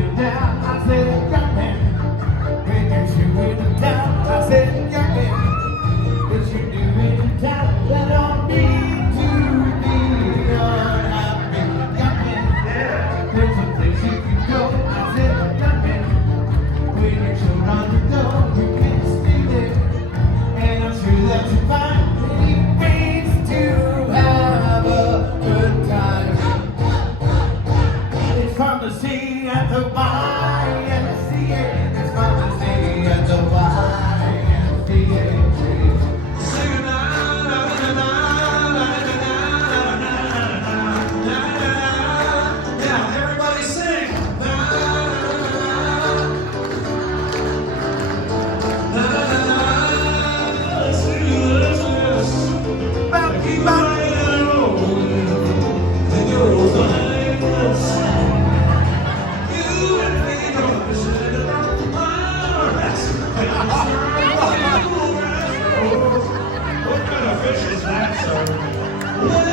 it down, I said, young man. When you're shooting it down, I said, young man. What you doing in town that don't need to be unhappy, young man. There's a place you can go, I said, young man. When you're short on the dough, you can stay there. And I'm sure that you find many ways to have a good time. It's fun to see at the YMCA. It's fun to see at the YMCA. Sing na na na na na na na. Yeah, everybody sing. Na na na. Let's do this. Keep on rolling. And you're all like this. You and me don't sit around the bar. What kind of fish is that, sir? Well,